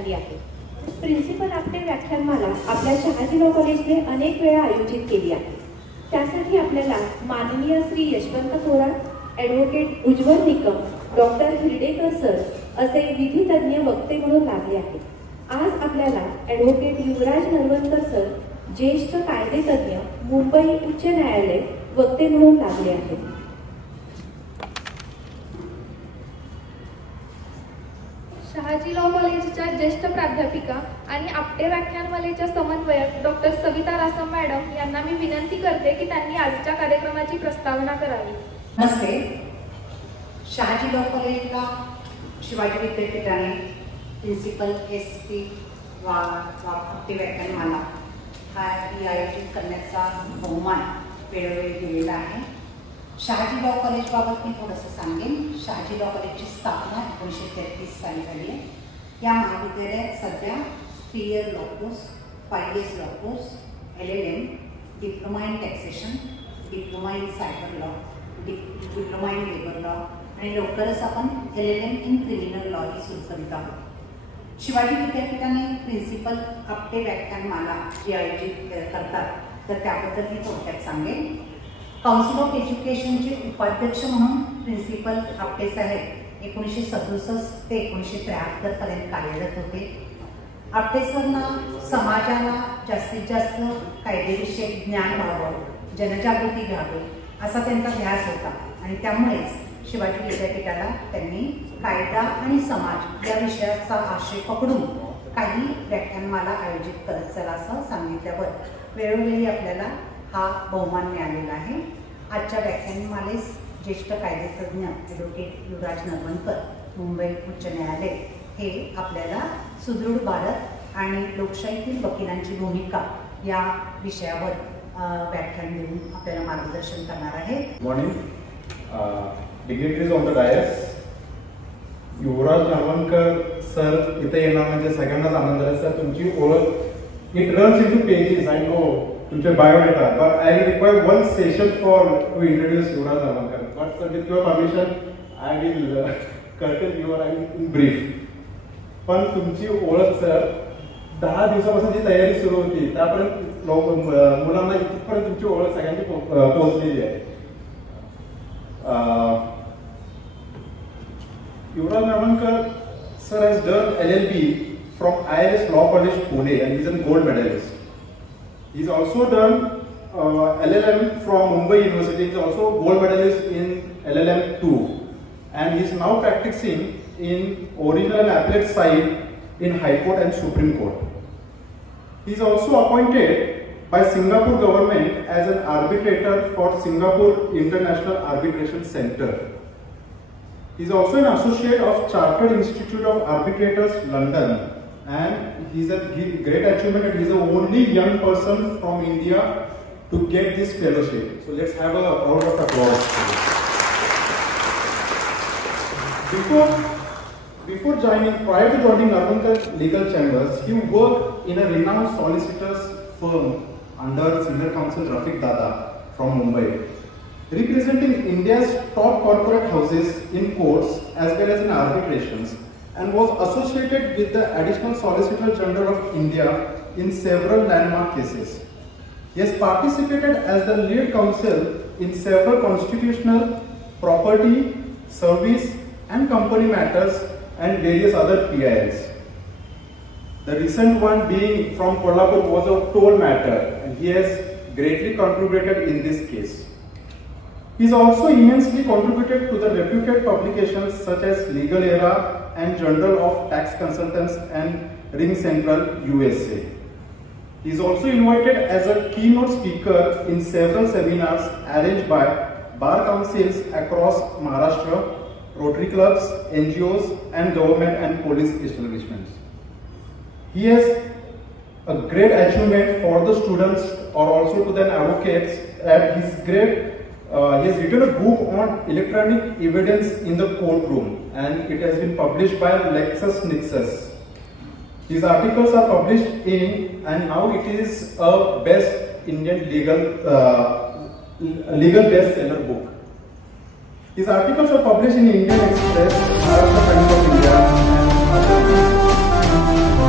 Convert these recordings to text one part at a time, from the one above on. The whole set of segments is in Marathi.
आली आहे. प्रिन्सिपल आपटे व्याख्यानमाला आपल्या शहाजी लॉ कॉलेजने अनेक वेळा आयोजित केली आहे. त्यासाठी आपल्याला माननीय Shri Yashwant Thorat, advocate Ujjwal Nikam, doctor हिरडेकर sir असे विधी तज्ज्ञ वक्ते म्हणून लाभले आहेत. आज आपल्याला ॲडव्होकेट युवराज नरवणकर सर, ज्येष्ठ कायदेतज्ञ, मुंबई उच्च न्यायालय वक्ते म्हणून लाभले आहेत. शहाजी लॉ कॉलेजच्या ज्येष्ठ प्राध्यापिका आणि आपटे व्याख्यानमालेच्या समन्वयक डॉक्टर सविता रासम मॅडम यांना मी विनंती करते की त्यांनी आजच्या कार्यक्रमाची प्रस्तावना करावी. नमस्ते. शहाजी लॉ कॉलेजला शिवाजी विद्यापीठाने प्रिन्सिपल SP आपटे व्याख्यानमाला हा आयोजित करण्याचा बहुमान वेळोवेळी दिलेला आहे. शहाजी लॉ कॉलेजबाबत मी थोडंसं सांगेन. शहाजी लॉ कॉलेजची स्थापना 1933 साली झाली आहे. या महाविद्यालयात सध्या 3 year law course, 5 years law course, LLM, diploma in taxation, diploma in cyber law, diploma in labour law आणि लवकरच आपण LLM इन क्रिमिनल लॉ ही सुरू करीत आहोत. शिवाजी विद्यापीठाने प्रिन्सिपल आपटे व्याख्यानमाला जी आयोजित करतात तर त्याबद्दल मी थोडक्यात सांगेन. काउन्सिल ऑफ एज्युकेशनचे उपाध्यक्ष म्हणून प्रिन्सिपल आपटे साहेब 1967 ते 1973 पर्यंत कार्यरत होते. आपटे सरना समाजाला जास्तीत जास्त कायदेविषयक ज्ञान व्हावं, जनजागृती घ्यावी असा त्यांचा ध्यास होता आणि त्यामुळेच शिवाजी विद्यापीठाला त्यांनी कायदा आणि समाज या विषयाचा आशय पकडून काही व्याख्यानमाला आयोजित करत चला असं सांगितल्यावर वेळोवेळी आपल्याला हा बहुमान मिळालेला आहे. आजच्या व्याख्यानमालेस ज्येष्ठ कायदेतज्ञ ॲडव्होकेट युवराज नरवणकर, मुंबई उच्च न्यायालय हे आपल्याला सुदृढ भारत आणि लोकशाहीतील वकिलांची भूमिका या विषयावर व्याख्यान देऊन आपल्याला मार्गदर्शन करणार आहेत. Morning dignitaries on the dais. Yuvraj Narwankar sir इथे येणार म्हणजे सगळ्यांनाच आनंद आहे. सर तुमची ओळख it runs into pages I know तुमचे biodata, but I will require one session to introduce Yuvraj Nalvankar. But sir, with your permission, I will curtail your in brief. पण तुमची ओळख सर 10 दिवसापासून जी तयारी सुरू होती त्यापर्यंत मुलांना इथपर्यंत तुमची ओळख सगळ्यांची पोहोचलेली आहे. Yuvraj Nalvankar sir has done LLB from ILS Law College Pune and he is a gold medalist. He's also done LLM from Mumbai University. He's also gold medalist in LLM 2, and he's now practicing in original and appellate side in High Court and Supreme Court. He's also appointed by Singapore government as an arbitrator for Singapore International Arbitration Center. He's also an associate of Chartered Institute of Arbitrators, London. And he's a great achievement, and he's the only young person from India to get this fellowship. So let's have a round of applause. Before prior to joining Nalvankar Legal Chambers, he worked in a renowned solicitors firm under senior counsel Rafiq Dada from Mumbai, representing India's top corporate houses in courts as well as in arbitrations, and was associated with the Additional Solicitor General of India in several landmark cases. He has participated as the lead counsel in several constitutional, property, service and company matters and various other PILs. The recent one being from Kolhapur was a toll matter, and he has greatly contributed in this case. He has also immensely contributed to the reputed publications such as Legal Era and Journal of Tax Consultants and Ring Central USA. He is also invited as a keynote speaker in several seminars arranged by bar councils across Maharashtra, Rotary clubs, NGOs and government and police establishments. He has a great achievement for the students or also to the advocates at his great he has written a book on electronic evidence in the courtroom, and it has been published by LexisNexis. His articles are published in, and now it is a best Indian legal bestseller book. His articles are published in Indian Express, Maharashtra Times of India, and other.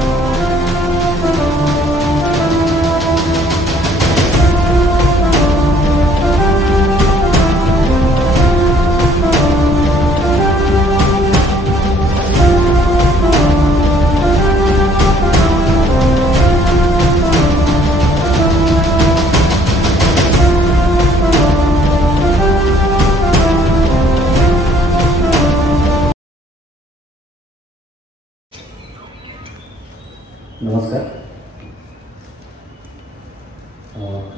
नमस्कार.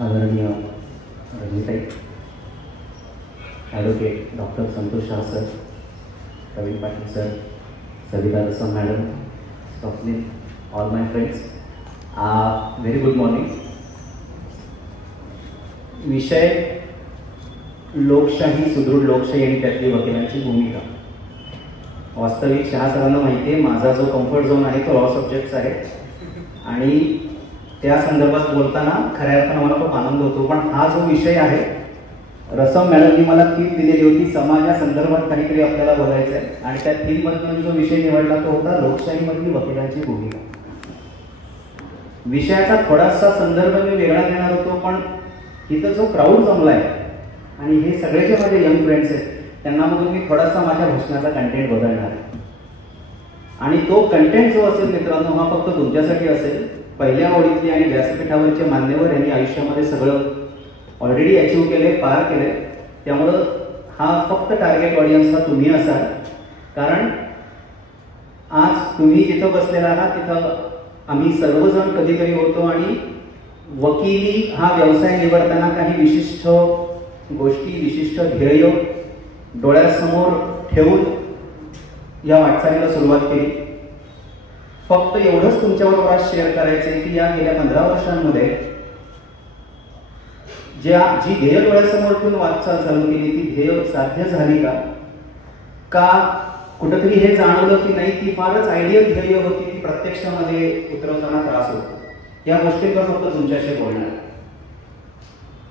आदरणीय रजनीताई, advocate doctor Santosh Shah sir, Pravin Patil sir, Savita Rasam madam, Swapnil, all my friends, very good morning. विषय लोकशाही, सुदृढ लोकशाही आणि त्यातली वकिलांची भूमिका. वास्तविक शहा सरांना माहिती आहे माझा जो कम्फर्ट झोन आहे तो लॉ सब्जेक्ट्स आहे आणि त्या संदर्भात बोलताना खऱ्या अर्थानं मला खूप आनंद होतो. पण हा जो विषय आहे, रसम मॅडमनी मला थीम दिलेली होती, समाजा संदर्भात काहीतरी आपल्याला बोलायचं आहे आणि त्या थीममधून जो विषय निवडला तो होता लोकशाहीमधली वकिलांची भूमिका. विषयाचा थोडासा संदर्भ मी वेगळा घेणार होतो, पण इथं जो क्राऊड जमलाय आणि हे सगळे जे माझे यंग फ्रेंड्स आहेत त्यांना मधून मी थोडासा माझ्या भाषणाचा कंटेंट बदलणार आहे. आणि तो कंटेंट जो असेल मित्रांनो, हा फक्त तुमच्यासाठी असेल. पहिल्या ओळीतली आणि व्यासपीठावरचे मान्यवर यांनी आयुष्यामध्ये सगळं ऑलरेडी अचीव्ह केले, पार केले. त्यामुळं हा फक्त टार्गेट ऑडियन्स हा तुम्ही असाल. कारण आज तुम्ही जिथं बसलेला आहात तिथं आम्ही सर्वजण कधीतरी होतो आणि वकिली हा व्यवसाय निवडताना काही विशिष्ट गोष्टी, विशिष्ट ध्येय डोळ्यासमोर ठेवून या वाटचालीला सुरुवात केली. फक्त एवढंच तुमच्याबरोबर आज शेअर करायचंय की या गेल्या 15 वर्षांमध्ये जी ध्येय डोळ्यासमोर ठेवून वाटचाल चालू केली ती ध्येय साध्य झाली का कुठेतरी हे जाणवलं की नाही ती फारच आयडियल ध्येय होती, ती प्रत्यक्षामध्ये उतरवताना त्रास होतो. या गोष्टींवर फक्त तुमच्याशी बोलणार.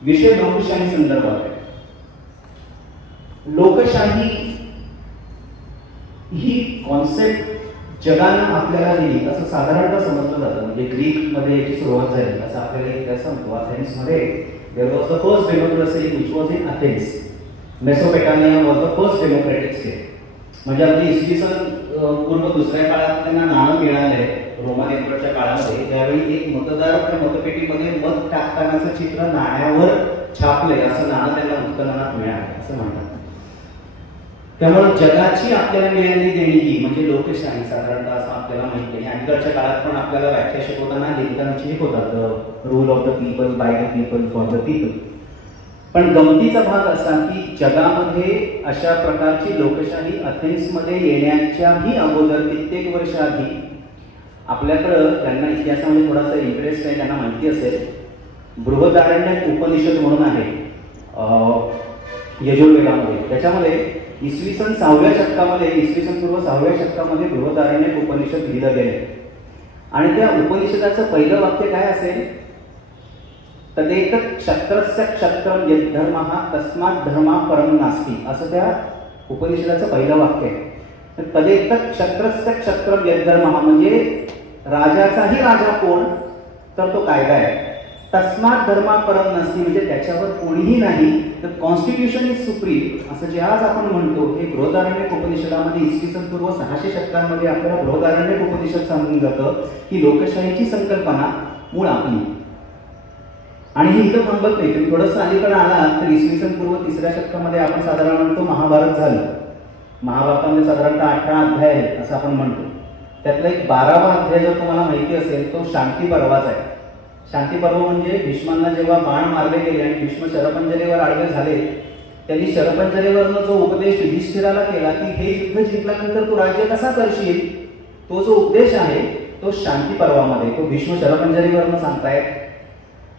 विषय लोकशाही संदर्भात आहे. लोकशाही ही कॉन्सेप्ट जगानं आपल्याला दिली असं साधारणतः समजलं जातं. म्हणजे ग्रीकमध्ये याची सुरुवात झाली असं आपल्याला इतिहास सांगतो. अथेन्समध्ये there was the first democracy which was in Athens. Mesopotamia was the first democratic state. म्हणजे अगदी इसवी सन पूर्व दुसऱ्या काळात त्यांना नाणं मिळालंय रोमन एम्पररच्या काळामध्ये. त्यावेळी एक मतदार त्या मतपेटीमध्ये मत टाकतानाचं चित्र नाण्यावर छापलंय असं नाणं त्यांना उत्खननात मिळालं असं म्हणतात. त्यामुळे जगाची आपल्याला मिळालेली देणगी म्हणजे लोकशाही साधारणतः असं आपल्याला माहिती आहे. अलीकडच्या काळात पण आपल्याला व्याख्या शिकवताना लिहितानाची शिकवतात rule of the people, by the people, for the people. पण गमतीचा भाग असा की जगामध्ये अशा प्रकारची लोकशाही अथेन्समध्ये येण्याच्याही अगोदर कित्येक वर्ष आधी आपल्याकडं, त्यांना इतिहासामध्ये थोडासा इंटरेस्ट आहे, त्यांना माहिती असेल, बृहदारण्यक उपनिषद म्हणून आहे यजुर्वेदामध्ये. त्याच्यामध्ये इसवी सन 6व्या शतकामध्ये, इसवी सन पूर्व 6व्या शतकामध्ये बृहदारण्यक उपनिषद लिहिलं गेले. आणि त्या उपनिषदाचं पहिलं वाक्य काय असेल, तदेक क्षत्रस्य क्षत्रम यद्धर्मः तस्मात् धर्मा परम नास्ति, असं त्या उपनिषदाचं पहिलं वाक्य आहे. तदेक क्षत्रस्य क्षत्रम यद्धर्मः म्हणजे राजाचाही राजा कोण तर तो कायदा आहे. तस्मात् धर्मा परम नास्ति म्हणजे त्याच्यावर कोणीही नाही. तर कॉन्स्टिट्यूशन इज सुप्रीम असं जे आज आपण म्हणतो हे बृहदारण्यक उपनिषदामध्ये इसवी सन पूर्व 600 शतकांमध्ये आपल्याला बृहदारण्यक उपनिषद सांगून जातं की लोकशाहीची संकल्पना मूळ आपली. आणि हे इथं थांबत नाही. तुम्ही थोडंसं अलीकडे आलात तर इसवी सन पूर्व 3ऱ्या शतकामध्ये आपण साधारण म्हणतो महाभारत झालं. महाभारतामध्ये साधारणतः 18 अध्याय आहेत असं आपण म्हणतो. त्यातला एक 12वा अध्याय जर तुम्हाला माहिती असेल तो शांती पर्वाचा आहे. शांती पर्व म्हणजे भीष्मांना जेव्हा बाण मारले गेले आणि भीष्म शरपंजरीवर आडवे झाले, त्यांनी शरपंजरीवरनं जो उपदेश युधिष्ठिराला केला की हे युद्ध जिंकल्यानंतर तू राज्य कसा करशील, तो जो उपदेश आहे तो शांती पर्वामध्ये तो भीष्म शरपंजरीवरनं सांगतायत.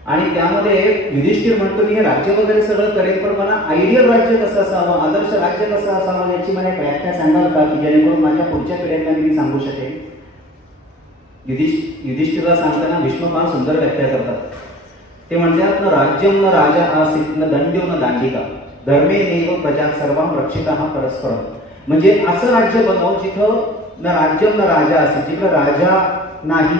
आणि त्यामध्ये युधिष्ठिर म्हणतो की हे राज्य वगैरे सगळं करेल पण मला आयडियल राज्य कसं असावं, आदर्श राज्य कसं असावं याची मला एक व्याख्या सांगाल का की जेणेकरून माझ्या पुढच्या पिढ्यांना मी सांगू शकेन. युधिष्ठिरला सांगताना भीष्म फार सुंदर व्याख्या करतात. ते म्हणतात न राज्यम न राजा आसीत न दंड्यो न दांडिका धर्मे नैव प्रजा सर्वां रक्षिताः परस्परम. म्हणजे असं राज्य बनव जिथं न राज्यम न राजा असेल, जिथं राजा नाही,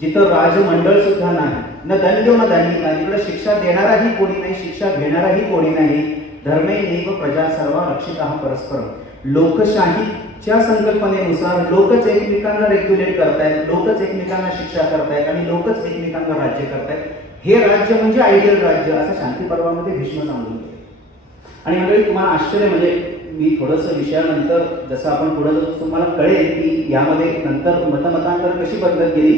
जिथं राजमंडळ सुद्धा नाही, न दंड्यो न दांडिका जिकडे शिक्षा देणाराही कोणी नाही, शिक्षा घेणाराही कोणी नाही. धर्मे नैव प्रजा सर्वां रक्षिताः परस्परम. लोकशाहीच्या संकल्पनेनुसार लोकच एकमेकांना रेग्युलेट करतायत, लोकच एकमेकांना शिक्षा करतायत आणि लोकच एकमेकांना राज्य करतायत. हे राज्य म्हणजे आयडियल राज्य असं शांती पर्वामध्ये भीष्म सांगून गेले. आणि म्हणजे तुम्हाला आश्चर्य म्हणजे मी थोडंसं विषयानंतर जसं आपण पुढे जातो तुम्हाला कळेल की यामध्ये नंतर मतमतांतर कशी बदलत गेली.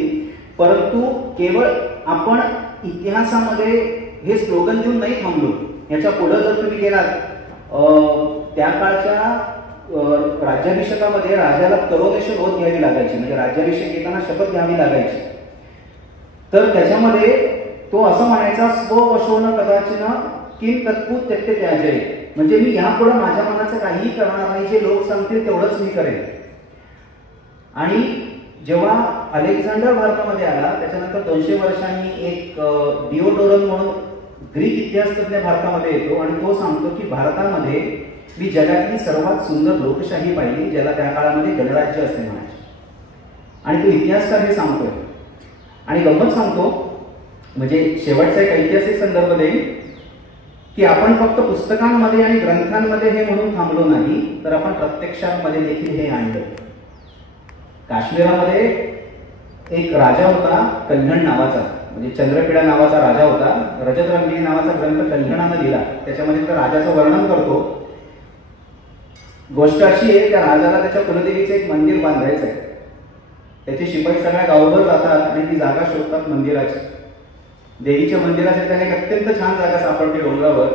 परंतु केवळ आपण इतिहासामध्ये हे स्लोगन देऊन नाही थांबलो. याच्या पुढे जर तुम्ही गेलात, त्या काळच्या राज्याभिषेकामध्ये राजाला तरोदेश ओथ घ्यावी लागायची, म्हणजे राज्याभिषेक येताना शपथ घ्यावी लागायची. तर त्याच्यामध्ये तो असं म्हणायचा, स्ववशोन कदाचिन किम तत्पूत त्यक्ते त्याजय, म्हणजे मी यापुढे माझ्या मनाचं काहीही करणार नाही, जे लोक सांगतील तेवढंच मी करेन. आणि जेव्हा अलेक्झांडर भारतामध्ये आला त्याच्यानंतर 200 वर्षांनी एक डिओडोरन म्हणून ग्रीक इतिहासतज्ञ भारतामध्ये येतो आणि तो सांगतो की भारतामध्ये मी जगातली सर्वात सुंदर लोकशाही पाहिली, ज्याला त्या काळामध्ये गणराज्य असे म्हणायचे. आणि तो इतिहासकार हे सांगतोय. आणि गंमत सांगतो, म्हणजे शेवटचा एक ऐतिहासिक संदर्भ देईल की आपण फक्त पुस्तकांमध्ये आणि ग्रंथांमध्ये हे म्हणून थांबलो नाही, तर आपण प्रत्यक्षामध्ये देखील हे आणलं. काश्मीरामध्ये एक राजा होता कल्हण नावाचा, म्हणजे चंद्रपिडा नावाचा राजा होता. रजत रंगिणी नावाचा ग्रंथ कल्हणानं लिहिला, त्याच्यामध्ये त्या राजाचं वर्णन करतो. गोष्ट अशी आहे, त्या राजाला त्याच्या कुलदेवीचं एक मंदिर बांधायचं आहे. त्याचे शिपाई सगळ्या गावभर जातात आणि ती जागा शोधतात मंदिराची. देवीच्या मंदिरासाठी त्याला एक अत्यंत छान जागा सापडते डोंगरावर.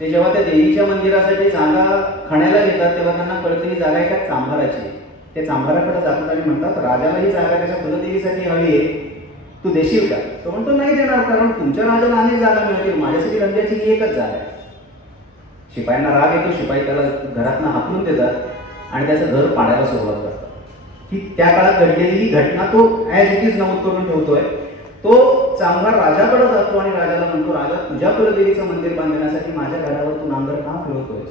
ते जेव्हा त्या देवीच्या मंदिरासाठी जागा खण्याला घेतात तेव्हा त्यांना कळतं ही जागा एका चांभाराची. ते चांभाराकडे जातात आणि म्हणतात, राजाला ही जागा त्याच्या कुलदेवीसाठी हवी आहे, तू देशील का? तो म्हणतो नाही देणार, कारण तुमच्या राजाला अनेक जागा मिळतील, माझ्यासाठी रंगाची ही एकच जागा आहे. शिपायांना राग येतो, शिपाई त्याला घरातनं हाकलून देतात आणि त्याचं घर पाडायला सुरुवात करतात. की त्या काळात घडलेली ही घटना तो ऍज इट इज नमूद करून ठेवतोय. तो चांभार राजाकडे जातो आणि राजाला म्हणतो, राजा तुझ्या कुलदेवीचं मंदिर बांधण्यासाठी माझ्या घरावर तू नांगर का फिरवतोयस?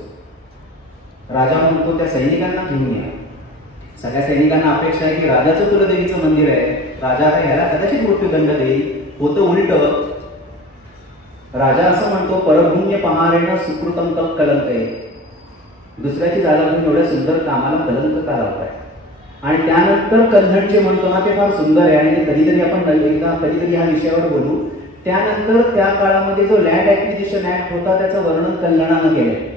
राजा म्हणतो त्या सैनिकांना घेऊन या. सगळ्या सैनिकांना अपेक्षा आहे की राजाचं कुलदेवीचं मंदिर आहे, राजा आता ह्याला कदाचित मृत्यूदंड देईल. होतं उलट. राजा असं म्हणतो, परभूम्य पहारेनं सुकृतम तप कलंक आहे, दुसऱ्याची जागा तुम्ही एवढ्या सुंदर कामाला कलंक का लावताय? आणि त्यानंतर कल्हणचे म्हणतो ना ते फार सुंदर आहे आणि कधीतरी आपण कधीतरी ह्या विषयावर बोलू. त्यानंतर त्या काळामध्ये जो लँड ऍक्विजिशन ऍक्ट होता त्याचं वर्णन कल्याणानं केलंय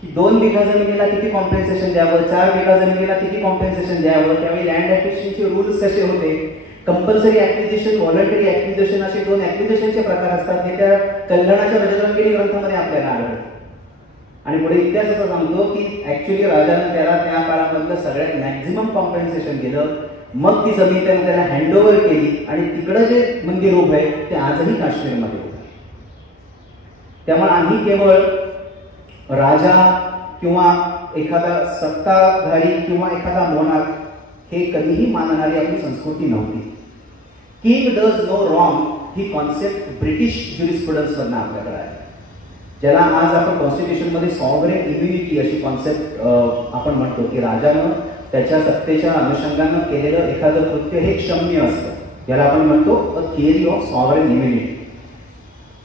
की 2 बिघा जमिनीला किती कॉम्पेन्सेशन द्यावं, 4 बिघा जमिनीला किती कॉम्पेन्सेशन द्यावं. त्यावेळी लँड ऍक्विजिशनचे रूल्स कसे होते, कंपल्सरी ऍक्विजिशन, व्हॉलंटरी ऍक्विजिशन, असे 2 ऍक्विजिशनचे प्रकार असतात. हे त्या कल्याणाच्या रजतरंगिणी ग्रंथामध्ये आपल्याला आढळतं. आणि पुढे इतिहास असं सांगतो की ऍक्च्युली राजाने त्याला त्या काळामधलं सगळ्यात मॅक्झिमम कॉम्पेन्सेशन दिलं. मग ती जमीन त्याला हँडओव्हर केली आणि तिकडं जे मंदिर उभं आहे ते आजही काश्मीरमध्ये उभं आहे. त्यामुळे आम्ही केवळ राजा किंवा एखादा सत्ताधारी किंवा एखादा मोनार्क हे कधीही मानणारी आपली संस्कृती नव्हती. किंग डज नो रॉंग ही कॉन्सेप्ट ब्रिटिश ज्युरिस्प्रुडन्स वरनं आपल्याकडे आहे, ज्याला आज आपण कॉन्स्टिट्यूशन मध्ये सॉव्हरेन इम्युनिटी अशी कॉन्सेप्ट आपण म्हणतो की राजानं त्याच्या सत्तेच्या अनुषंगानं केलेलं एखादं कृत्य हे क्षम्य असतं, याला आपण म्हणतो अ थिअरी ऑफ सॉव्हरेन इम्युनिटी.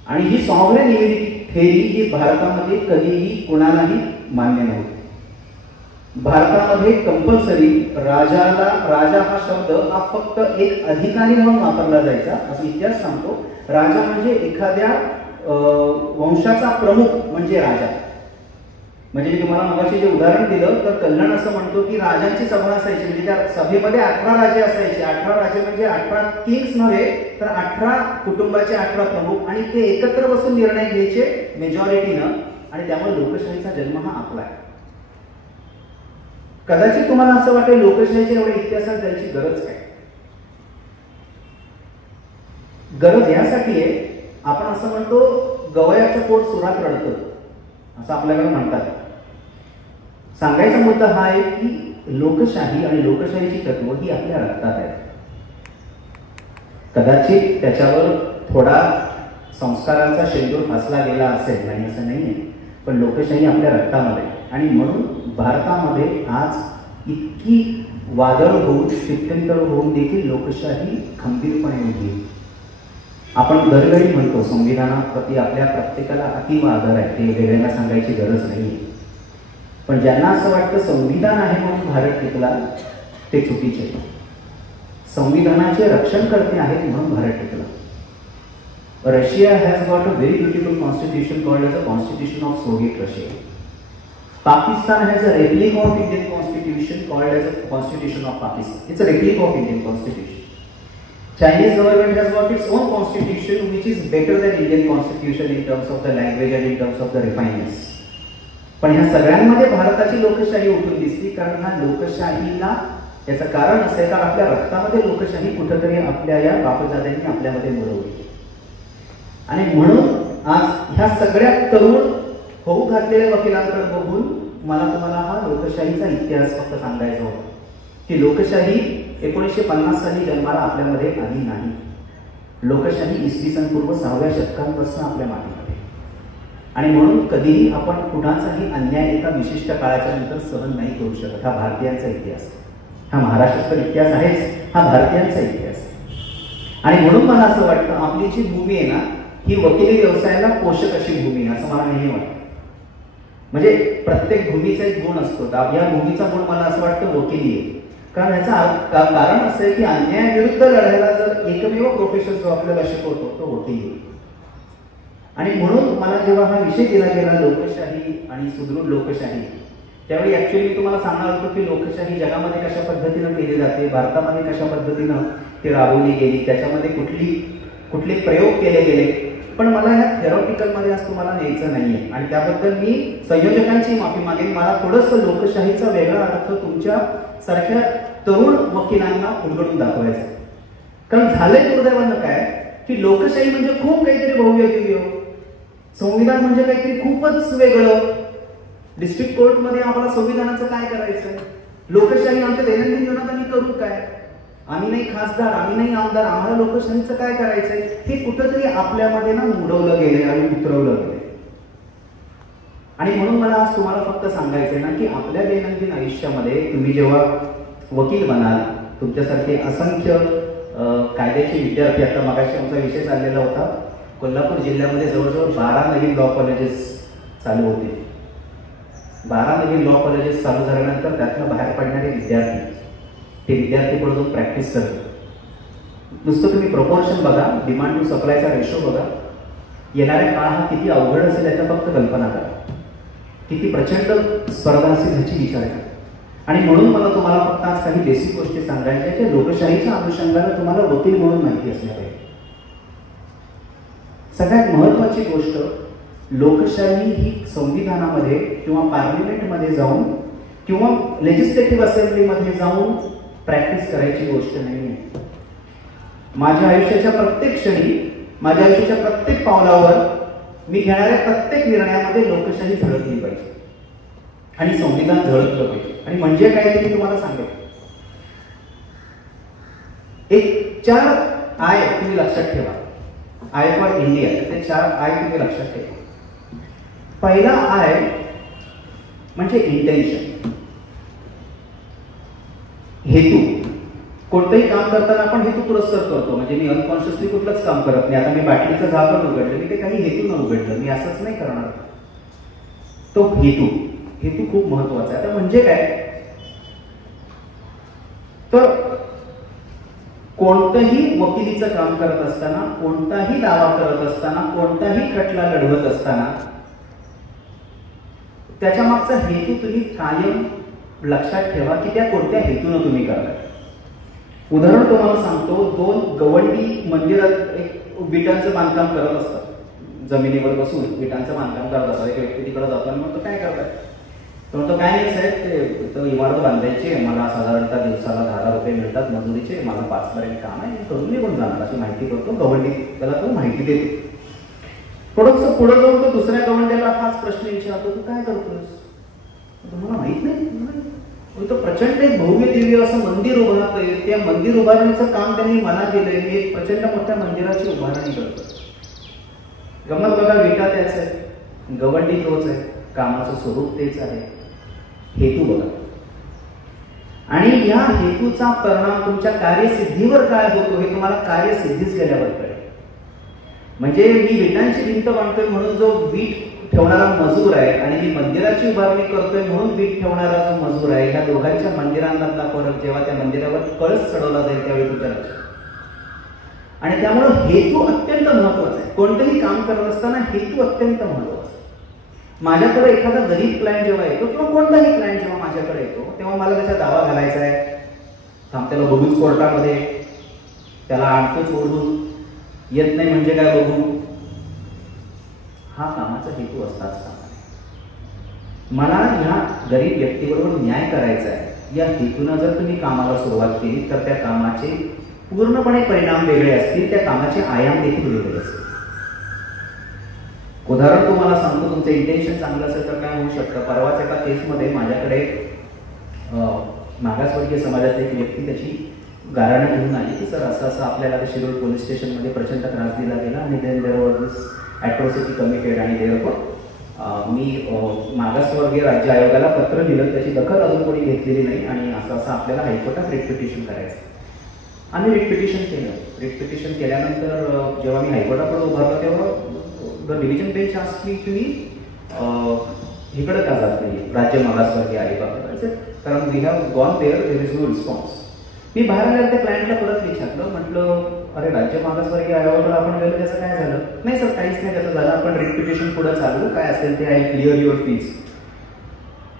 आणि ही सॉव्हरेन इम्युनिटी थेरी ही भारतामध्ये कधीही कोणालाही मान्य नव्हती. भारतामध्ये कंपल्सरी राजा हा शब्द हा फक्त एक अधिकारी म्हणून वापरला जायचा असं इतिहास सांगतो. राजा म्हणजे एखाद्या वंशाचा प्रमुख म्हणजे राजा. म्हणजे मी तुम्हाला मगाशी जे उदाहरण दिलं तर कल्याण असं म्हणतो की राजांची सभा असायची, म्हणजे त्या सभेमध्ये 18 राजे असायचे. 18 राजे म्हणजे 18 किंग्स नव्हे तर 18 कुटुंबाचे 18 प्रमुख, आणि ते एकत्र बसून निर्णय घ्यायचे मेजॉरिटीनं. आणि त्यामुळे लोकशाहीचा जन्म हा आपला आहे. कदाचित तुम्हाला असं वाटेल लोकशाहीच्या एवढ्या इतिहासात जायची गरज काय? गरज यासाठी आहे, आपण असं म्हणतो गवयाचं पोट सुरात रडतं असं आपल्याकडे म्हणतात. सांगायचा मुद्दा हा आहे की लोकशाही आणि लोकशाहीची तत्व ही आपल्या रक्तात आहेत. कदाचित त्याच्यावर थोडा संस्कारांचा शेंदूर फासला गेला असेल, नाही असं नाहीये, पण लोकशाही आपल्या रक्तामध्ये. आणि म्हणून भारतामध्ये आज इतकी वादळ होऊन स्थित्यंतर होऊन देखील लोकशाही खंबीरपणे उभी. आपण दरवेळी म्हणतो संविधानाप्रती आपल्या प्रत्येकाला अतीव आदर आहे, ते वेगळ्याला सांगायची गरज नाही. पण ज्यांना असं वाटतं संविधान आहे म्हणून भारत टिकला, ते चुकीचे. संविधानाचे रक्षण करते आहेत म्हणून भारत टिकला. Russia has got a very beautiful constitution called as a constitution of Soviet Russia. Pakistan has a replica of Indian constitution called as a constitution of Pakistan. It's a replica of Indian constitution. Chinese government has got its own constitution which is better than Indian constitution in terms of the language and in terms of the refinements. पण ह्या सगळ्यांमध्ये भारताची लोकशाही उठून दिसली, कारण ह्या लोकशाहीला याचं कारण असं आहे कारण आपल्या रक्तामध्ये लोकशाही कुठेतरी आपल्या या बापजाद्यांनी आपल्यामध्ये मिळवली. आणि म्हणून आज ह्या सगळ्या तरुण होऊ घातलेल्या वकिलांकडे बघून मला तुम्हाला हा लोकशाहीचा इतिहास फक्त सांगायचा होता की लोकशाही 1950 साली जन्माला आपल्यामध्ये आली नाही. लोकशाही इसवी सन पूर्व 6व्या शतकांपासून आपल्या मातीमध्ये, आणि म्हणून कधीही आपण कुणाचाही अन्याय एका विशिष्ट काळाच्या नंतर सहन नाही करू शकत. हा भारतीयांचा इतिहास, हा महाराष्ट्राचा इतिहास आहेच, हा भारतीयांचा इतिहास आहे. आणि म्हणून मला असं वाटतं आपली जी भूमी आहे ना ही वकिली व्यवसायाला पोषक अशी भूमी आहे असं मला नेहमी वाटतं. म्हणजे प्रत्येक भूमीचा एक गुण असतो, या भूमीचा गुण मला असं वाटतं वकिली आहे. कारण याचं कारण असं आहे की अन्यायाविरुद्ध लढायला जर एकमेव प्रोफेशन जो आपल्याला शिकवतो तो वकील आहे. आणि म्हणून मला जेव्हा हा विषय दिला गेला लोकशाही आणि सुदृढ लोकशाही, त्यावेळी ऍक्च्युअली तुम्हाला सांगणार होतो की लोकशाही जगामध्ये कशा पद्धतीनं केली जाते, भारतामध्ये कशा पद्धतीनं ती राबवली गेली, त्याच्यामध्ये कुठले प्रयोग केले गेले. पण मला ह्या थेरॉटिकल मध्ये आज तुम्हाला न्यायचं नाहीये आणि त्याबद्दल मी संयोजकांची माफी मागेन. मला थोडंसं लोकशाहीचा वेगळा अर्थ तुमच्या सारख्या तरुण वकिलांना उलगडून दाखवायचा. कारण झालंय दुर्दैवानं काय की लोकशाही म्हणजे खूप काहीतरी भव्य दिव्य, संविधान म्हणजे काहीतरी खूपच वेगळं. डिस्ट्रिक्ट कोर्टमध्ये आम्हाला संविधानाचं काय करायचं, लोकशाही आमच्या दैनंदिन जीवनात आम्ही करू काय, आम्ही नाही खासदार, आम्ही नाही आमदार, आम्हाला लोकशाहीचं काय करायचंय, हे कुठंतरी आपल्यामध्ये ना मुडवलं गेले आणि उतरवलं गेले. आणि म्हणून मला आज तुम्हाला फक्त सांगायचंय ना की आपल्या दैनंदिन आयुष्यामध्ये तुम्ही जेव्हा वकील बनाल, तुमच्यासारखे असंख्य कायद्याचे विद्यार्थी, आता मगाशी आमचा विषय चाललेला होता, कोल्हापूर जिल्ह्यामध्ये जवळजवळ 12 नवीन लॉ कॉलेजेस चालू होते. 12 नवीन लॉ कॉलेजेस चालू झाल्यानंतर त्यातनं बाहेर पडणारे विद्यार्थी, ते विद्यार्थी पुढे जाऊन प्रॅक्टिस करतात. नुसतं तुम्ही प्रपोर्शन बघा, डिमांड टू सप्लायचा रेशो बघा, येणाऱ्या काळ हा किती अवघड असेल याचा फक्त कल्पना करा, किती प्रचंड स्पर्धा असेल ह्याची विचार करा. आणि म्हणून मला तुम्हाला फक्त आज काही बेसिक गोष्टी सांगायच्या की लोकशाहीच्या अनुषंगाने तुम्हाला वकील म्हणून माहिती असल्या पाहिजे. सगळ्यात महत्वाची गोष्ट, लोकशाही ही संविधानामध्ये किंवा पार्लिमेंटमध्ये जाऊन किंवा लेजिस्लेटिव्ह असेंब्लीमध्ये जाऊन प्रॅक्टिस करायची गोष्ट नाही. माझ्या आयुष्याच्या प्रत्येक क्षणी, माझ्या आयुष्याच्या प्रत्येक पावलावर मी घेणाऱ्या प्रत्येक निर्णयामध्ये लोकशाही झळकली पाहिजे आणि संविधान झळकलं पाहिजे. आणि म्हणजे काय ते मी तुम्हाला सांगेन. एक 4 आय तुम्ही लक्षात ठेवा. आय फॉर इंडिया, ते 4 आय तुम्ही लक्षात ठेवा. पहिला आय म्हणजे इंटेन्शन, हेतू. कोणतंही काम करताना आपण हेतू पुरस्कार करतो. म्हणजे मी अनकॉन्शियसली कुठलंच काम करत नाही. आता मी बाटलीचं झाकण उघडलं, मी ते काही हेतू न उघडलं, मी असंच नाही करणार. तो हेतू खूप महत्वाचा आहे. आता म्हणजे काय, तर कोणतंही वकिलीचं काम करत असताना, कोणताही दावा करत असताना, कोणताही खटला लढवत असताना त्याच्या मागचा हेतू तुम्ही कायम लक्षात ठेवा की त्या कोणत्या हेतून तुम्ही करताय. उदाहरण तुम्हाला सांगतो, 2 गवंडी मंदिरात एक विटांचं बांधकाम करत असतात, जमिनीवर बसून विटांचं बांधकाम करत असतात. एक व्यक्ती तिकडे जातो आणि म्हणतो काय करताय, तो म्हणतो काय नाही साहेब, तो इमारत बांधायची, मला साधारणतः दिवसाला 10,000 रुपये मिळतात मजुरीचे, मला 5 पर्यंत काम आहे, करून निघून जाणार अशी माहिती करतो. गवंडी त्याला तो माहिती देतो. थोडंसं पुढे जाऊन तो दुसऱ्या गवंड्याला हाच प्रश्न विचारतो, तू काय करतोस, तुम्हाला माहित नाही. तो प्रचंड एक भव्य दिव्य असं मंदिर उभारतोय, त्या मंदिर उभारण्याचं काम त्यांनी मला दिलंय, मी एक प्रचंड मोठ्या मंदिराची उभारणी करतो. गमत बघा, विटा त्याच आहे, गवंडी तोच आहे, कामाचं स्वरूप तेच आहे, हेतू बघा. आणि या हेतूचा परिणाम तुमच्या कार्यसिद्धीवर काय होतो हे तुम्हाला कार्यसिद्धीच गेल्यावर कळेल. म्हणजे मी विटांची भिंत बांधतोय म्हणून जो वीट ठेवणारा मजूर आहे आणि मी मंदिराची उभारणी करतोय म्हणून वीट ठेवणारा जो मजूर आहे, ह्या दोघांच्या मंदिरांमधला फरक जेव्हा त्या मंदिरावर कळस चढवला जाईल त्यावेळी तुमच्या लक्षात. आणि त्यामुळे हेतू अत्यंत महत्वाचा आहे. कोणतंही काम करत असताना हेतू अत्यंत महत्वाचा. माझ्याकडे एखादा गरीब क्लायंट जेव्हा येतो किंवा कोणताही क्लायंट जेव्हा माझ्याकडे येतो तेव्हा मला त्याचा दावा घालायचा आहे, त्याला बघूच कोर्टामध्ये, त्याला आणतोच ओढून, येत नाही म्हणजे काय बघू, हा कामाचा हेतू असताच कामा नये. मला ह्या गरीब व्यक्तीबरोबर न्याय करायचा आहे या हेतूनं जर तुम्ही कामाला सुरुवात केली तर त्या कामाचे पूर्णपणे परिणाम वेगळे असतील, त्या कामाचे आयाम देखील वेगळे असतील. उदाहरण तुम्हाला सांगतो, तुमचं इंटेन्शन चांगलं असेल तर काय होऊ शकतं. परवाच एका केसमध्ये माझ्याकडे मागासवर्गीय समाजातली एक व्यक्ती त्याची गाऱ्हाणं घेऊन आली की सर असं असं आपल्याला शिरोळ पोलीस स्टेशनमध्ये प्रचंड त्रास दिला गेला आणि then there was this atrocity committed आणि देअरफॉर मी मागासवर्गीय राज्य आयोगाला पत्र लिहिलं, त्याची दखल अजून कोणी घेतलेली नाही आणि असं असं आपल्याला हायकोर्टात रिट पिटिशन करायचं. आम्ही रिट पिटिशन केलं. रिट पिटिशन केल्यानंतर जेव्हा मी हायकोर्टाकडे उभारलं तेव्हा the division bench asked me तुम्ही इकडं का जात नाही राज्य मागासवर्गीय आयोगाकडे, कारण we have gone there is no response. मी बाहेर आल्या त्या क्लायंटला परत विचारलं, म्हटलं अरे राज्य मागासवर्गीय आयोगाकडे आपण गेलो त्याचं काय झालं. नाही सर काहीच नाही त्याचं झालं, आपण रिट पिटिशन पुढे चालू, काय असेल ते आय क्लिअर युअर फीज.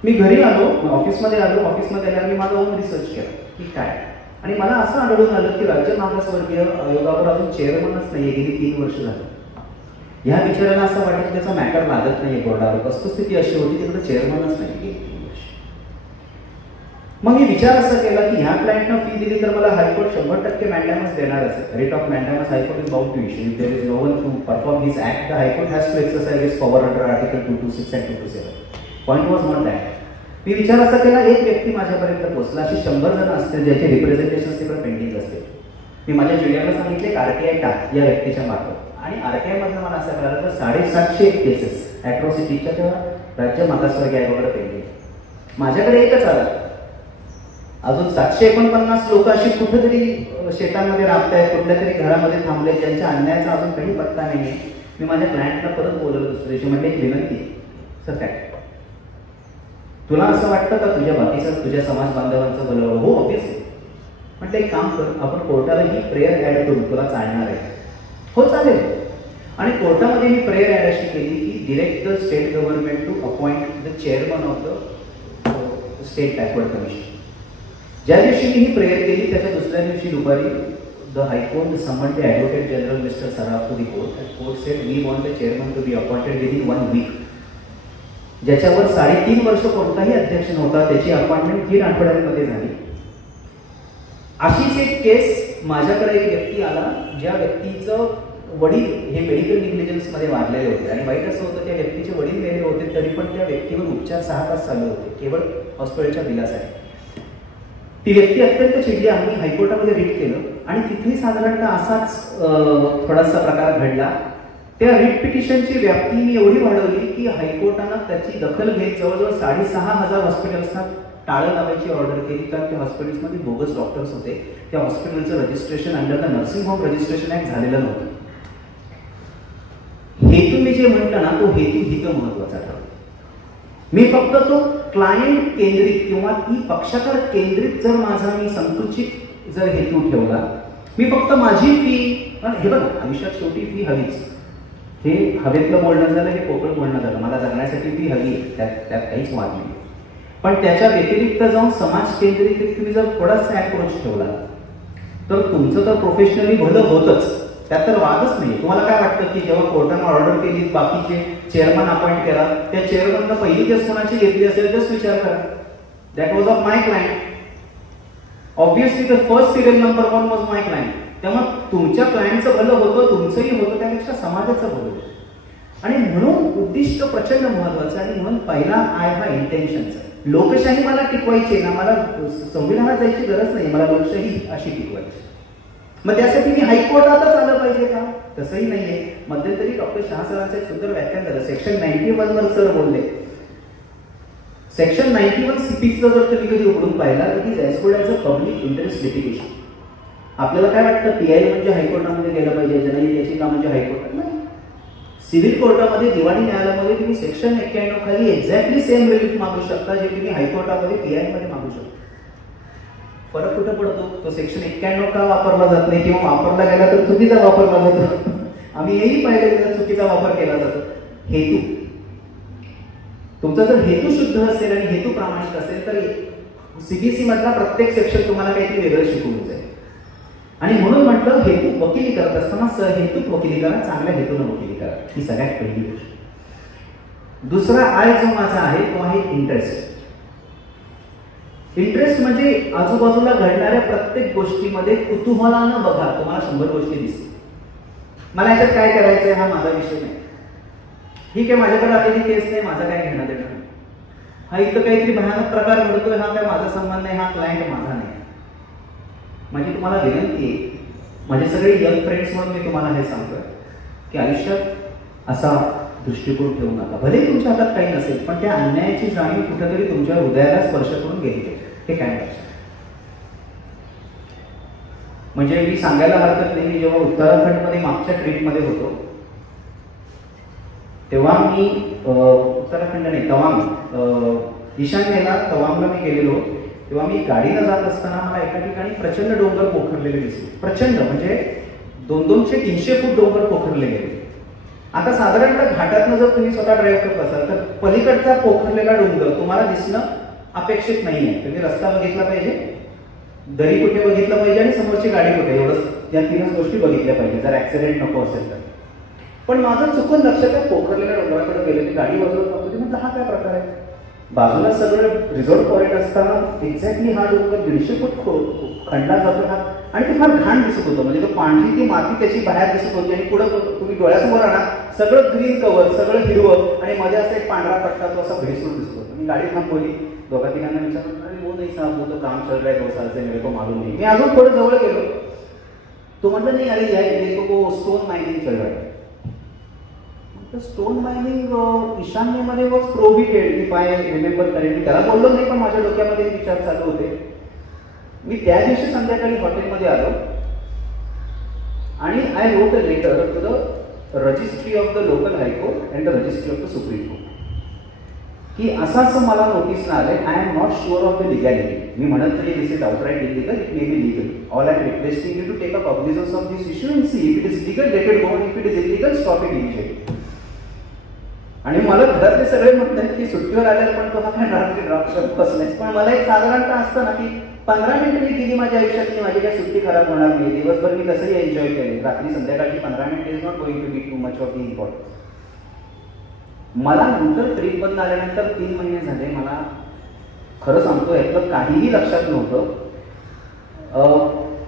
मी घरी आलो, ऑफिसमध्ये आल्यावर मी माझा ओन रिसर्च केला की काय, आणि मला असं आढळून आलं की राज्य मागासवर्गीय आयोगावर अजून चेअरमनच नाहीये, गेली 3 वर्ष झाली. ह्या विचारांना असं वाटतं की त्याचा मॅटर लागत नाहीये बोर्डावर, वस्तुस्थिती अशी होती तिकडे चेअरमनच नाही गेली 3 वर्ष. मग मी विचार असा केला की ह्या क्लायंटनं फी दिली तर मला हायकोर्ट 100% मॅन्डॅमस देणारच आहे. Writ of mandamus high court is bound to issue. If there is no one to perform this act, the high court has to exercise its power under article 226 and 227. Point was not that. मी विचार असा केला, एक व्यक्ती माझ्यापर्यंत पोहोचला, अशी 100 जण असतील ज्याचे रिप्रेझेंटेशन तिकडे पेंडिंग असते. मी माझ्या ज्युनियरला सांगितले आरटीआय टाक या व्यक्तीच्या मार्फत, आणि आरटीआय मधनं मला असं कळालं तर 750 केसेस ॲट्रॉसिटीच्या तेव्हा राज्य मागासवर्गीय आयोगाकडे पेंडिंग. माझ्याकडे एकच आला. अजून 749 लोक अशी कुठेतरी शेतांमध्ये राबतायत, कुठल्या तरी घरामध्ये थांबले, ज्यांच्या अन्यायाचा अजून काही पत्ता नाहीये. मी माझ्या क्लायंटला परत बोलवलं दुसऱ्या दिवशी, म्हणजे एक विनंती सर काय तुला असं वाटतं का तुझ्या समाज बांधवांचं भलं. हो ऑब्विसली. म्हटलं एक काम कर, आपण कोर्टाला ही प्रेयर ऍड करू, तुला चालणार आहे. हो चालेल. आणि कोर्टामध्ये मी प्रेयर ऍड अशी केली की direct the state government to appoint the chairman of the state backward commission. ज्या दिवशी मी ही प्रेयर केली त्याच्या दुसऱ्या दिवशी दुपारी the high court summoned the advocate general mister Saraf to the court. Court said we want the chairman to be appointed within 1 week. ज्याच्यावर 3.5 वर्ष कोणताही अध्यक्ष नव्हता, त्याची अपॉइंटमेंट 3 आठवड्यांमध्ये झाली. अशीच एक केस माझ्याकडे एक व्यक्ती आला, ज्या व्यक्तीचं वडील हे मेडिकल निग्लिजन्स मध्ये वाढलेले होते, आणि वाईट असं होतं त्या व्यक्तीचे वडील मेले होते तरी पण त्या व्यक्तीवर उपचार 6 तास चालू होते केवळ हॉस्पिटलच्या बिलासाठी. ती व्यक्ती अत्यंत चिडली. आम्ही हायकोर्टामध्ये रिट केलं आणि तिथे साधारणतः असाच थोडासा प्रकार घडला. त्या रिट पिटिशनची व्याप्ती मी एवढी वाढवली की हायकोर्टानं त्याची दखल घेत जवळजवळ 6,500 हॉस्पिटल्सना टाळं लावायची ऑर्डर केली, कारण त्या हॉस्पिटल्समध्ये बोगस डॉक्टर्स होते. त्या हॉस्पिटलचं registration under the nursing home registration act झालेलं नव्हतं. हेतू मी जे म्हटलं ना, तो हेतू महत्वाचा ठरला. मी फक्त तो क्लायंट केंद्रित किंवा ती पक्षकार केंद्रित जर माझा मी संकुचित जर हेतू ठेवला, मी फक्त माझी फी, हे बघा आयुष्यात शेवटी फी हवीच. हे हवेतलं बोलणं झालं, हे पोकळ बोलणं झालं. मला जगण्यासाठी फी हवी आहे, त्यात काहीच वाद नाही. पण त्याच्या व्यतिरिक्त जाऊन समाज केंद्रित तुम्ही जर थोडासा अप्रोच ठेवला तर तुमचं तर प्रोफेशनली भलं होतच, त्यात तर वादच नाही. तुम्हाला काय वाटतं की जेव्हा कोर्टानं ऑर्डर केली, बाकीचे चेअरमन अपॉइंट केला, त्या चेअरमननं पहिली केस कोणाची घेतली असेल जस्ट विचार करा. That was of my client. Obviously the first serial number 1 was my client. तेव्हा तुमच्या क्लायंटचं भलं होतं, तुमचंही होतं, त्यापेक्षा समाजाचं भलं होतं. आणि म्हणून उद्दिष्ट प्रचंड महत्वाचं. आणि म्हणून पहिला आय हा इंटेन्शनचा. लोकशाही मला टिकवायची ना, मला संविधानात जायची गरज नाही, मला लोकशाही अशी टिकवायची. मग त्यासाठी मी हायकोर्टातच आलं पाहिजे का? तसंही नाहीये. मध्यंतरी डॉक्टर शहा सरांचं एक सुंदर व्याख्यान झालं. सेक्शन 91 वर सर बोलले. सेक्शन 91 सीपीसीचा जर तुम्ही कधी उघडून पाहिला तर it is as good as a public interest litigation. आपल्याला काय वाटतं पीआय म्हणजे हायकोर्टामध्ये गेलं पाहिजे, जनहित याचिका म्हणजे हायकोर्टात नाही. सिव्हिल कोर्टामध्ये, दिवाणी न्यायालयामध्ये तुम्ही सेक्शन 91 खाली एक्झॅक्टली सेम रिलीफ मागू शकता जे तुम्ही हायकोर्टामध्ये पीआय मध्ये मागू शकता. फरक कुठं पडतो? तो सेक्शन 91 का वापरला जात नाही, किंवा वापरला गेला तर चुकीचा वापरला जातो. आम्ही हेही पाहिलं चुकीचा वापर केला जातो. हेतू, तुमचा जर हेतू शुद्ध असेल आणि हेतू प्रामाणिक असेल तर सीबीसी मधला प्रत्येक सेक्शन तुम्हाला काहीतरी वेगळं शिकवून जाईल. आणि म्हणून म्हटलं हेतू वकिली करत असताना हेतूत वकिली करा, चांगल्या हेतून वकिली करा, ही सगळ्यात पहिली गोष्ट. दुसरा आय जो माझा आहे तो आहे इंटरेस्ट. इंटरेस्ट म्हणजे आजूबाजूला घडणाऱ्या प्रत्येक गोष्टीमध्ये कुतूहलानं बघा, तुम्हाला 100 गोष्टी दिसतील. मला याच्यात काय करायचंय हा माझा विषय नाही. ठीक आहे, माझ्याकडे आलेली केस नाही, माझा काय घेणं देणं. हा इथं काहीतरी भयानक प्रकार घडतोय, हा काय माझा संबंध नाही, हा क्लायंट माझा नाही. माझी तुम्हाला विनंती आहे, माझे सगळे यंग फ्रेंड्स म्हणून मी तुम्हाला हे सांगतोय की आयुष्यात असा दृष्टिकोन ठेवू नका. भले तुमच्या हातात काही नसेल, पण त्या अन्यायाची जाणीव कुठेतरी तुमच्या हृदयाला स्पर्श करून गेली पाहिजे. हे काय लक्षात. म्हणजे मी सांगायला हरकत नाही, मी जेव्हा उत्तराखंडमध्ये मागच्या ट्रिपमध्ये होतो तेव्हा मी उत्तराखंड नाही तवांग ईशान्येला तवांगला मी गेलेलो. तेव्हा मी गाडीनं जात असताना मला एका ठिकाणी प्रचंड डोंगर पोखरलेले दिसले. प्रचंड म्हणजे 200-300 फूट डोंगर पोखरले गेले. आता साधारणतः घाटातनं जर तुम्ही स्वतः ड्राईव्ह करत असाल तर पलीकडचा पोखरलेला डोंगर तुम्हाला दिसणं अपेक्षित नाहीये. तुम्ही रस्ता बघितला पाहिजे, दरी कुठे बघितलं पाहिजे आणि समोरची गाडी कुठे, एवढंच या 3च गोष्टी बघितल्या पाहिजे जर ऍक्सिडेंट नको असेल तर. पण माझं चुकून लक्षात आहे, पोखरलेल्या डोंगराकडे गेलेली गाडी बाजूला बघतो, म्हटलं हा काय प्रकार आहे. बाजूला सगळं रिझॉर्ट पॉइंट असताना एक्झॅक्टली हा डोंगर 150 फूट खंडला जातो हा, आणि ते फार घाण दिसत होतं. म्हणजे तो पांढरी ती माती त्याची बाहेर दिसत होती आणि पुढे तुम्ही डोळ्यासमोर आणा सगळं ग्रीन कव्हर, सगळं हिरवं आणि माझ्या असा एक पांढरा पट्टा तो असा भेसून दिसत होता. मी गाडी थांबवली, 2-3 विचारलं अरे वो नहीं साहब, वो तो काम चल रहा है 2 साल से, मेरे को मालूम नहीं. मी अजून थोडं जवळ गेलो, तो म्हटलं नाही अरे देखो वो स्टोन माइनिंग चल रहा है. स्टोन मायनिंग ईशान्येमध्ये was prohibited if I remember correctly. त्याला बोललो नाही, पण माझ्या डोक्यामध्ये विचार चालू होते. मी त्या दिवशी संध्याकाळी हॉटेलमध्ये आलो आणि I wrote a letter to the registry of the local high court and the registry of the supreme court की असं मला नोटीसला आलंय. I am not sure of the legality. मी म्हणत नाही this is outright illegal, it may be legal. All I am requesting you to take a cognizance of this issue and see if it is legal let it go, if it is illegal stop it immediately. आणि मला घरातले सगळे म्हणतात की सुट्टीवर आल्यावर पण तो हा काय रात्री ड्राफ्ट करत बसलाय. पण मला एक साधारणतः असतं ना की 15 मिनिटं मी दिली माझ्या आयुष्यातली, माझी काही सुट्टी खराब होणार नाही. दिवसभर मी कसंही एन्जॉय केले, रात्री संध्याकाळची 15 minute is not going to be too much of the importance. मला नंतर ट्रिप बंद आल्यानंतर 3 महिने झाले, मला खरं सांगतो यातलं काहीही लक्षात नव्हतं.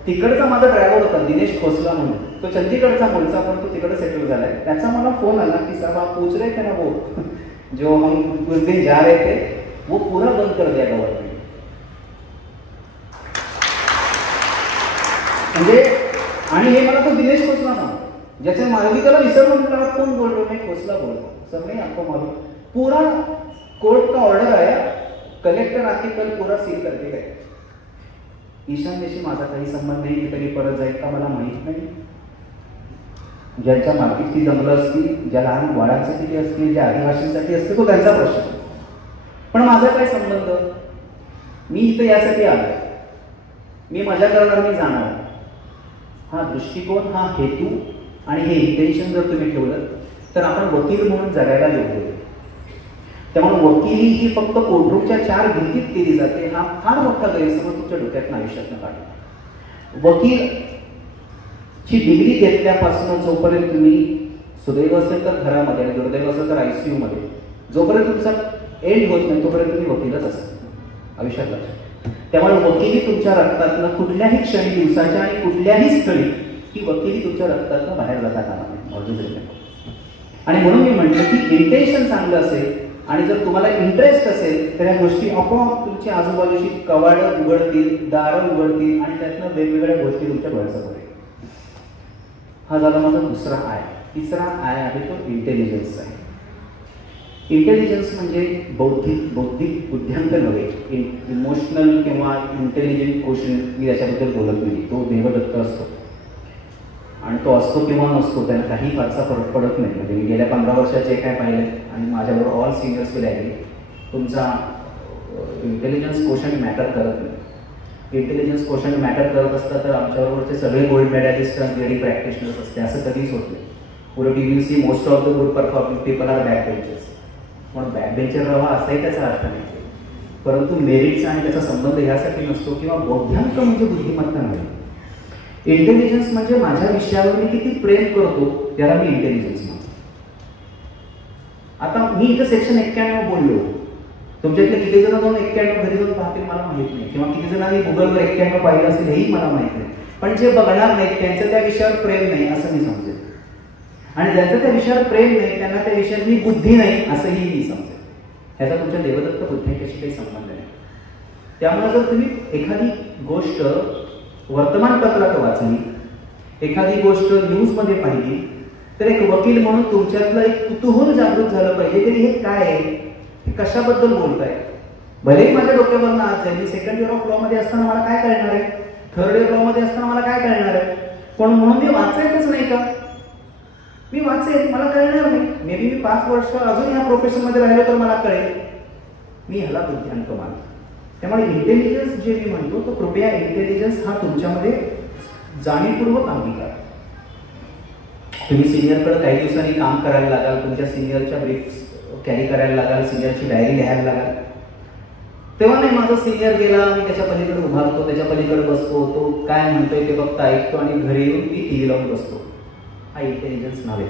तिकडचा माझा ड्रायव्हर होता दिनेश खोसला म्हणून, तो चंदीगडचा मूळचा पण तो तिकडे सेटल झालाय. त्याचा मला फोन आला की साहब आप पूछ रहे थे ना वो जो हम कुछ दिन जा रहे थे वो पूरा बंद कर दिया गवर्नमेंट. म्हणजे आणि हे मला तो दिनेश खोसला सांग, ज्याच्या मालकी त्याला विसरलो, म्हटलं कोण बोल रहे, मैं खोसला बोल रहा हूं, सब नहीं आपको मालूम. पूरा कोर्ट का ऑर्डर आया, कलेक्टर आके कल पूरा सील करके गए. ईशान्येशी माझा काही संबंध नाही, तरी परत जाईल का मला माहित नाही. ज्यांच्या मालकीत ती जंगलं असतील, ज्या लहान वाड्यांसाठी ती असतील, ज्या आदिवासींसाठी असते, तो त्यांचा प्रश्न. पण माझा काय संबंध. मी इथं यासाठी आलो, मी मजा करणार, मी जाणार. हा दृष्टिकोन, हा हेतू आणि हे इंटेन्शन जर तुम्ही ठेवलं तर आपण वकील म्हणून जगायला योग्य. त्यामुळे वकिली ही फक्त कोर्टरूमच्या 4 भिंतीत केली जाते, हा फार मोठा गैरसमज तुमच्या डोक्यातून आयुष्यातनं काढला. वकील ची डिग्री घेतल्यापासून जोपर्यंत तुम्ही सुदैव असेल तर घरामध्ये आणि दुर्दैव असेल तर ICU मध्ये, जोपर्यंत तुमचा एंड होत नाही तोपर्यंत तुम्ही वकीलच असाल आयुष्यात लक्षात. त्यामुळे वकिली तुमच्या रक्तातनं कुठल्याही क्षणी, दिवसाच्या आणि कुठल्याही स्थळी ही वकिली तुमच्या रक्तातनं बाहेर जाता कामा नये. आणि म्हणून मी म्हटलं की इंटेन्शन चांगलं असेल आणि जर तुम्हाला इंटरेस्ट असेल तर या गोष्टी आपोआप तुमच्या आजूबाजूची कवाडं उघडतील, दारं उघडतील आणि त्यातनं वेगवेगळ्या गोष्टी तुमच्या डोळ्यासमोर येतील. हा झाला माझा दुसरा आय. तिसरा आय आहे तो इंटेलिजन्स आहे. इंटेलिजन्स म्हणजे बौद्धिक बुद्ध्यांक नव्हे, इमोशनल किंवा इंटेलिजंट क्वेश्चन मी त्याच्याबद्दल बोलत नाही. तो देवदत्त असतो आणि तो असतो किंवा नसतो, त्यांना काही फारसा फरक पडत नाही. म्हणजे मी गेल्या 15 वर्षाचे काय पाहिले आणि माझ्याबरोबर ऑल सिनियर्स विल ॲग्री, तुमचा इंटेलिजन्स क्वेश्चन मॅटर करत नाही. इंटेलिजन्स क्वेश्चन मॅटर करत असतं तर आमच्याबरोबरचे सगळे गोल्ड मेडलिस्ट आणि लेडी प्रॅक्टिशनर्स असते, असं कधीच होत नाही. उलट you will see most of the good performing people are back benchers. म्हणून बॅक बेंचर राहा असाही त्याचा अर्थ नाही, परंतु मेरिट्स आणि त्याचा संबंध ह्यासाठी नसतो किंवा बौद्ध्यांक म्हणजे बुद्धिमत्ता नाही. इंटेलिजन्स म्हणजे माझ्या विषयावर मी किती प्रेम करतो त्याला मी इंटेलिजन्स म्हणतो. आता मी इथं सेक्शन 91 बोललो, तुमच्यातले किती जण जाऊन 91 घरी जाऊन पाहतील मला माहित नाही, किंवा किती जणांनी गुगलवर 91 पाहिलं असेल हेही मला माहित नाही. पण जे बघणार नाहीत त्यांचं त्या विषयावर प्रेम नाही असं मी समजेल, आणि ज्यांचं त्या विषयावर प्रेम नाही त्यांना त्या विषयातली बुद्धी नाही असंही मी समजेल. ह्याचा तुमच्या देवदत्त बुद्ध्यांशी काही संबंध नाही. त्यामुळे जर तुम्ही एखादी गोष्ट वर्तमानपत्रात वाचली, एखादी गोष्ट न्यूजमध्ये पाहिली, तर एक वकील म्हणून तुमच्यातलं एक कुतूहल जागृत झालं पाहिजे की हे काय आहे, हे कशाबद्दल बोलताय. भलेही माझ्या डोक्यावर आज आहे, मी सेकंड इयर ऑफ लॉ मध्ये असताना मला काय कळणार आहे, थर्ड इयर लॉ मध्ये असताना मला काय कळणार आहे, पण म्हणून मी वाचायचंच नाही का? मी वाचेल, मला कळणार नाही. मे बी मी 5 वर्ष अजून या प्रोफेशन मध्ये राहिलो तर मला कळेल. मी ह्याला बुद्ध्यांक मानतो. त्यामुळे इंटेलिजन्स जे मी म्हणतो तो कृपया इंटेलिजन्स हा तुमच्यामध्ये जाणीवपूर्वक अंगीकार. तुम्ही सिनियरकडे काही दिवसांनी काम करायला लागाल, तुमच्या सिनियरच्या ब्रीफ्स कॅरी करायला लागाल, सिनियरची डायरी लिहायला लागाल, तेव्हा नाही माझा सिनियर गेला, मी त्याच्या पलीकडे उभारतो, त्याच्या पलीकडे बसतो, तो काय म्हणतोय ते फक्त ऐकतो आणि घरी येऊन मी टीव्ही लावून बसतो. हा इंटेलिजन्स नव्हे.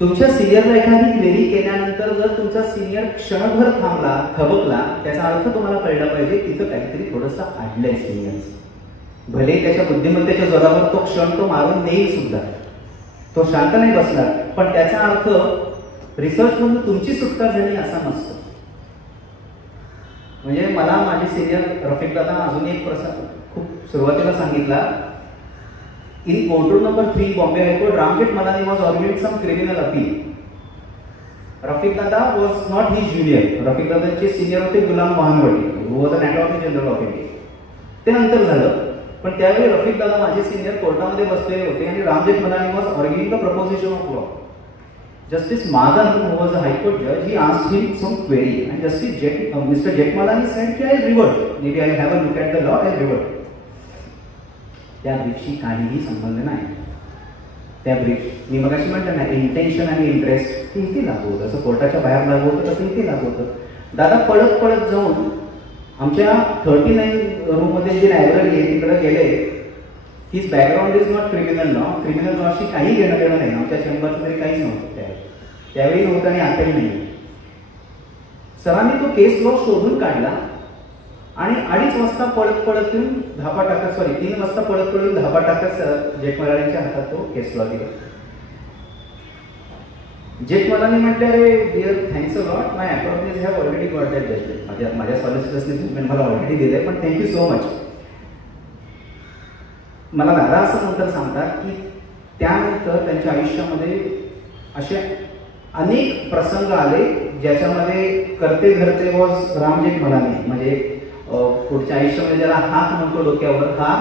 तुमच्या सिनियरला एखादी क्वेरी केल्यानंतर जर तुमचा सिनियर क्षणभर थांबला, थबकला, त्याचा अर्थ तुम्हाला कळला पाहिजे तिथं काहीतरी थोडंसं आडलंय सिनियर्स. भले त्याच्या बुद्धिमत्तेच्या जोरावर तो क्षण तो मारून नेईल सुद्धा, तो शांत नाही बसणार, पण त्याचा अर्थ रिसर्च मधून तुमची सुटका झाली असा नसतो. म्हणजे मला माझे सिनियर रफिक दादा अजून एक प्रसंग खूप सुरुवातीला सांगितला. In courtroom number 3, Bombay High Court, Ramjet Malani was arguing some criminal appeal. Rafiq Dada was not his junior. Rafiq Dadaचे सिनियर होते Gulam महानवटी, who was an Attorney General of India. ते नंतर झालं, पण त्यावेळी रफिक दादा माझे सिनियर कोर्टामध्ये बसलेले होते आणि Ramjeth Malani was arguing the proposition of law. Justice Madan, who was a High Court judge, he asked him some query, and Mr. Jet Malani said, "I'll revert. Maybe I'll have a look at the law. I'll revert." त्या ब्रीफशी काहीही संबंध नाही. त्या ब्रीफ मी मगाशी म्हटलं ना, इंटेन्शन आणि इंटरेस्ट इथे लागू होतं. जसं कोर्टाच्या बाहेर लागू होतं तसं इथे लागू होतं. दादा पळत पळत जाऊन आमच्या 39 रूम मध्ये जी लायब्ररी आहे तिकडे गेले. His background is not criminal law. Criminal लॉशी काही घेणं देणं नाही. आमच्या चेंबरचं तरी काहीच नव्हतं त्यावेळी नव्हतं आणि आताही नाही. सरांनी तो केस लॉ शोधून काढला आणि 2:30 वाजता पळत पळत येऊन 3 वाजता पळत पळून धापा टाकत जेठमलानीच्या हातात तो केस लॉ दिला. जेठमलानी म्हटलं, अरे dear thanks a lot, my attorneys have already got that judgment. माझ्या सॉलिसिटर्सने जजमेंट मला ऑलरेडी दिलंय, पण थँक्यू सो मच. मला दादा असं नंतर सांगतात की त्यानंतर त्यांच्या आयुष्यामध्ये असे अनेक प्रसंग आले ज्याच्यामध्ये करते धरते वॉज रामजेठ मलानी. म्हणजे पुढच्या आयुष्यामध्ये ज्याला हात म्हणतो डोक्यावर, हा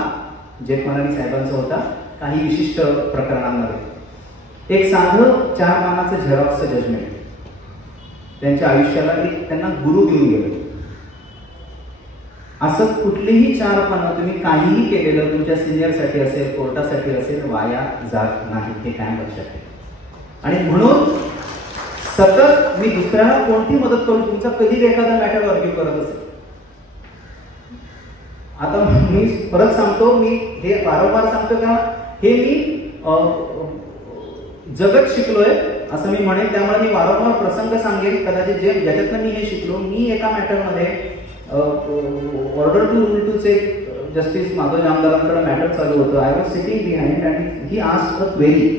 जेठमलानी साहेबांचा होता. काही विशिष्ट प्रकरणांमध्ये एक साधं 4 पानाचं झेरॉक्सचं जजमेंट त्यांच्या आयुष्याला एक त्यांना गुरु घेऊन गेलं. असं कुठलीही 4 पानं तुम्ही काहीही केलेलं तुमच्या सिनियरसाठी असेल, कोर्टासाठी असेल, वाया जात नाही. हे काय लक्षात ठेवा. आणि म्हणून सतत मी दुसऱ्याला कोणती मदत करून तुमचा कधी एखादा मॅटर आर्ग्यू करत असेल. आता मी परत सांगतो, मी हे वारंवार सांगतो का हे मी जगत शिकलोय असं मी म्हणेन. त्यामुळे मी वारंवार प्रसंग सांगेन. कदाचित जे ज्याच्यातनं मी हे शिकलो, मी एका मॅटरमध्ये ऑर्डर टू रूल टू चे जस्टिस माधव जामदारांकडे मॅटर चालू होतं. I was sitting behind and he asked a query.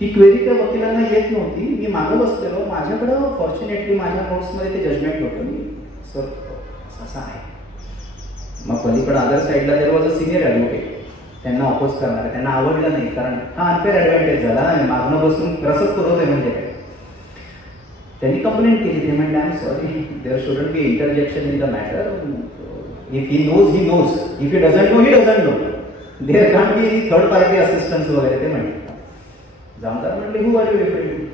ती क्वेरी त्या वकिलांना येत नव्हती. मी मागं बसलेलो, माझ्याकडं फॉर्च्युनेटली माझ्या नोट्समध्ये ते जजमेंट होतं. मी सर असं आहे. मग पलीकडे अदर साईडला there was a senior advocate, त्यांना अपोज करणार. त्यांना आवडलं नाही, कारण हा अनफेअर ॲडव्हान्टेज झाला. मागणं बसून रसद पुरवतोय म्हणजे काय. त्यांनी कंप्लेंट केली. ते म्हणले, I am sorry, there shouldn't be interjection in the matter. If he knows he knows, if he doesn't know he doesn't know. There can't be any third party assistance वगैरे ते म्हणले. जामदार म्हणले, हू आर यू रिफरिंग?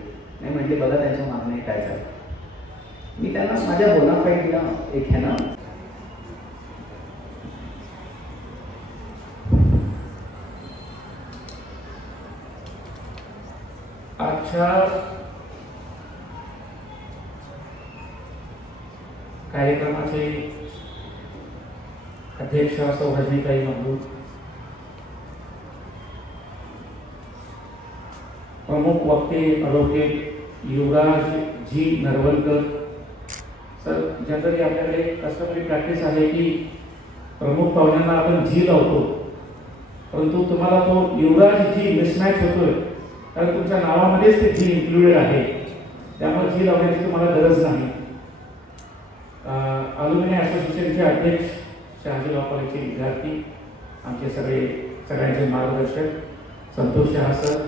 नाही म्हटले, बघा त्यांच्या मागणे काय झालं. मी त्यांना माझ्या बोनाफाईडला एक आहे ना आजच्या कार्यक्रमाचे अध्यक्ष सौ रजनीताई मधू, प्रमुख वक्ते ॲडव्होकेट युवराज जी नरवलकर सर. जनरली आपल्याकडे कस्टमरी प्रॅक्टिस आहे की प्रमुख पाहुण्यांना आपण जी लावतो, परंतु तुम्हाला तो युवराज जी मिसमॅच होतोय कारण तुमच्या नावामध्येच ते जी इन्क्लुडेड आहे, त्यामुळे जी लावण्याची तुम्हाला गरज नाही. अल्युमिनी असोसिएशनचे अध्यक्ष शहाजी लॉ कॉलेजचे विद्यार्थी, आमचे सगळ्यांचे मार्गदर्शक Santosh Shah sir,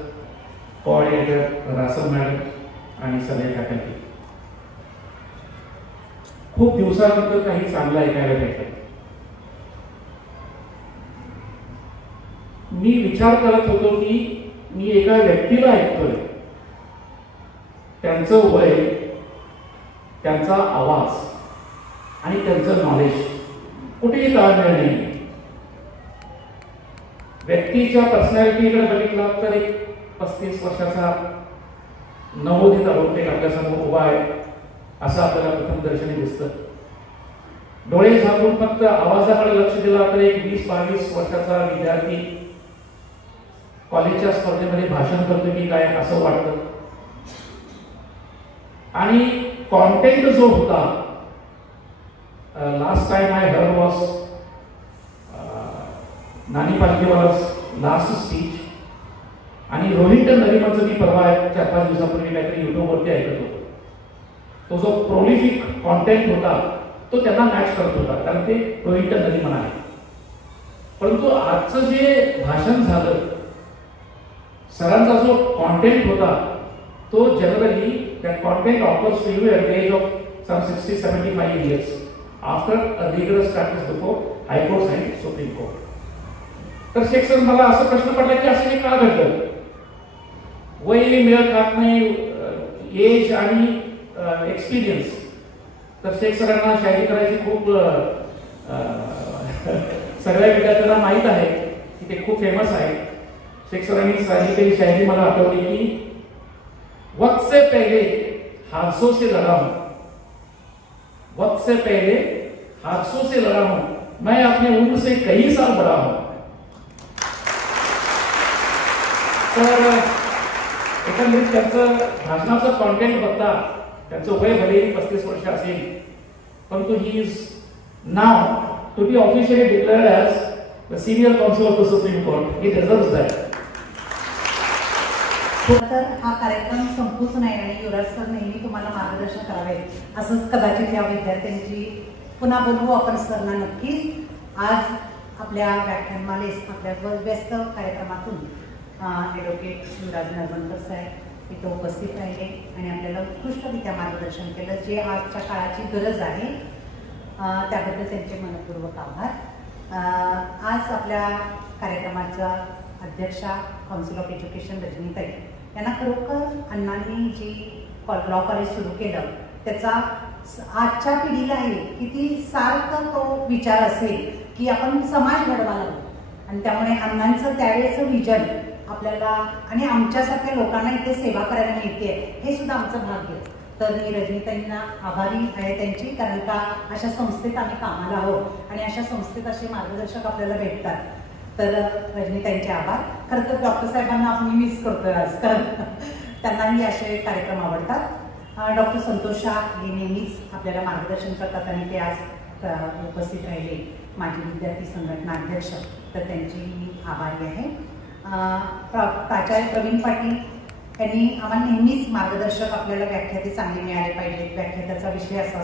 coordinator rasam madam आणि सगळे फॅकल्टी, खूप दिवसानंतर काही चांगलं ऐकायला भेटलं. मी विचार करत होतो की मी एका व्यक्तीला ऐकतोय, त्यांचं वय, त्यांचा आवाज आणि त्यांचं नॉलेज कुठेही ताळमेळ नाही. व्यक्तीच्या पर्सनॅलिटीकडे बघितलं तर एक 35 वर्षाचा नवोदित अडवटेक आपल्यासमोर उभा आहे असं आपल्याला प्रथम दर्शनी दिसतं. डोळे झाकून फक्त आवाजाकडे लक्ष दिला तर एक 20-22 वर्षाचा विद्यार्थी कॉलेजच्या स्पर्धेमध्ये भाषण करतो की काय असं वाटतं. आणि कॉन्टेंट जो होता, last time I heard was Nani पालखीवालाच लास्ट स्पीच, आणि रोहिंटन नरिमनचं मी परवा 4-5 दिवसापूर्वी काहीतरी युट्यूबवरती ऐकत होतो. तो जो प्रोलिफिक कॉन्टेंट होता तो त्यांना मॅच करत होता कारण ते रोहिंटन नरिमन आहे. परंतु आजचं जे भाषण झालं, सरांचा जो कॉन्टेंट होता तो generally that content offers to you at the age of some 60-75 years after a rigorous practice before High Court and Supreme Court. तर शेख सर मला असा प्रश्न पडला की असं हे का घडलं? वय मेळ खात नाही, एज आणि एक्सपिरियन्स. तर शेख सरांना शायरी करायची खूप सगळ्या विद्यार्थ्यांना माहीत आहे की ते खूप फेमस आहे. शेख सरांनी सांगितलेली शायरी मला आठवली की वक्त से पहले हादसों से लड़ा हूं, वक्त से पहले हादसों से लड़ा हूं, मैं अपने उम्र से कई साल बड़ा हूं. तर एकंदरीत त्यांचं भाषणाचं कॉन्टेंट बघता त्यांचं वय भलेही 35 वर्ष असेल, परंतु he is now to be officially declared as the senior counsel of the supreme court. He deserves that. तर हा कार्यक्रम संपूच नाही आणि युवराज सर नेहमी तुम्हाला मार्गदर्शन करावे असंच कदाचित या विद्यार्थ्यांची पुन्हा बोलवू आपण सरना नक्कीच. आज आपल्या व्याख्यानमालेस आपल्या व्यस्त कार्यक्रमातून ॲडव्होकेट युवराज नरवलकर साहेब इथं उपस्थित राहिले आणि आपल्याला उत्कृष्टरित्या मार्गदर्शन केलं, जे आजच्या काळाची गरज आहे. त्याबद्दल त्यांचे मनपूर्वक आभार. आज आपल्या कार्यक्रमाच्या अध्यक्षा काउन्सिल ऑफ एज्युकेशन रजनीताई यांना खरोखर अण्णांनी जी लॉ कॉलेज सुरू केलं त्याचा आजच्या पिढीलाही किती सारखं तो विचार असेल की आपण समाज घडवायला हवं, आणि त्यामुळे अण्णांचं त्यावेळेचं विजन आपल्याला आणि आमच्यासारख्या लोकांना इथे सेवा करायला मिळते हे सुद्धा आमचं भाग्य. तर मी रजनीताईंना आभारी आहे त्यांची, कारण का अशा संस्थेत आम्ही कामाला आहोत आणि अशा संस्थेत असे मार्गदर्शक आपल्याला भेटतात. तर रजनीताईंचे आभार. खरं तर डॉक्टर साहेबांना आपण मिस करतोय आज, कारण त्यांनाही असे कार्यक्रम आवडतात. डॉक्टर संतोष शाह हे नेहमीच आपल्याला मार्गदर्शन करतात आणि ते आज उपस्थित राहिले, माझी विद्यार्थी संघटना अध्यक्ष, तर त्यांची मी आभारी आहे. प्राचार्य प्रवीण पाटील यांनी आम्हाला नेहमीच मार्गदर्शक, आपल्याला व्याख्याते चांगले मिळाले पाहिजेत, व्याख्यात्याचा विषय असा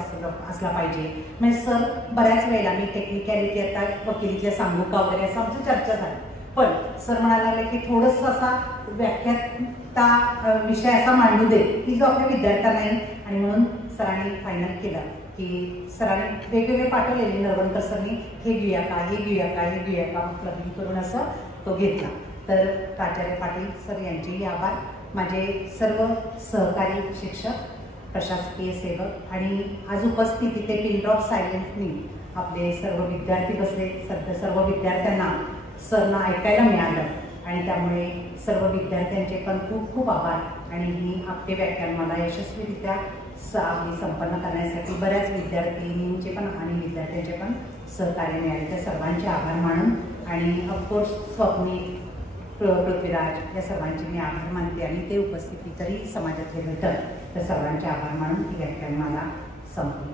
असला पाहिजे. म्हणजे सर बऱ्याच वेळेला मी टेक्निकॅलिटी आता वकिलीतल्या सांगू का वगैरे असं आमची चर्चा झाली, पण सर म्हणाला की थोडंसं असा व्याख्याता विषय असा मांडू दे की जो आपल्या विद्यार्थ्यांना नाही, आणि म्हणून सरांनी फायनल केलं की सरांनी वेगवेगळे पाठवलेले नरवलकर सरनी हे घेऊया का, हे घेऊया का, हे घेऊया का, प्लगिंग करून असं तो घेतला. तर प्राचार्य पाटील सर यांचेही आभार. माझे सर्व सहकारी शिक्षक, प्रशासकीय सेवक आणि आज उपस्थित इथे पिन ड्रॉप सायलेंटनी आपले सर्व विद्यार्थी बसले, सर्व विद्यार्थ्यांना सरना ऐकायला मिळालं आणि त्यामुळे सर्व विद्यार्थ्यांचे पण खूप खूप आभार. आणि ही आपले व्याख्यान मला यशस्वीरित्या संपन्न करण्यासाठी बऱ्याच विद्यार्थिनींचे पण आणि विद्यार्थ्यांचे पण सहकार्य मिळाले, त्या सर्वांचे आभार मानून आणि ऑफकोर्स स्वप्नी पृथ्वीराज या सर्वांचे मी आभार मानते आणि ते उपस्थित इतरही समाजातले घटक तर सर्वांचे आभार मानून ही व्याख्यानमाला संपली.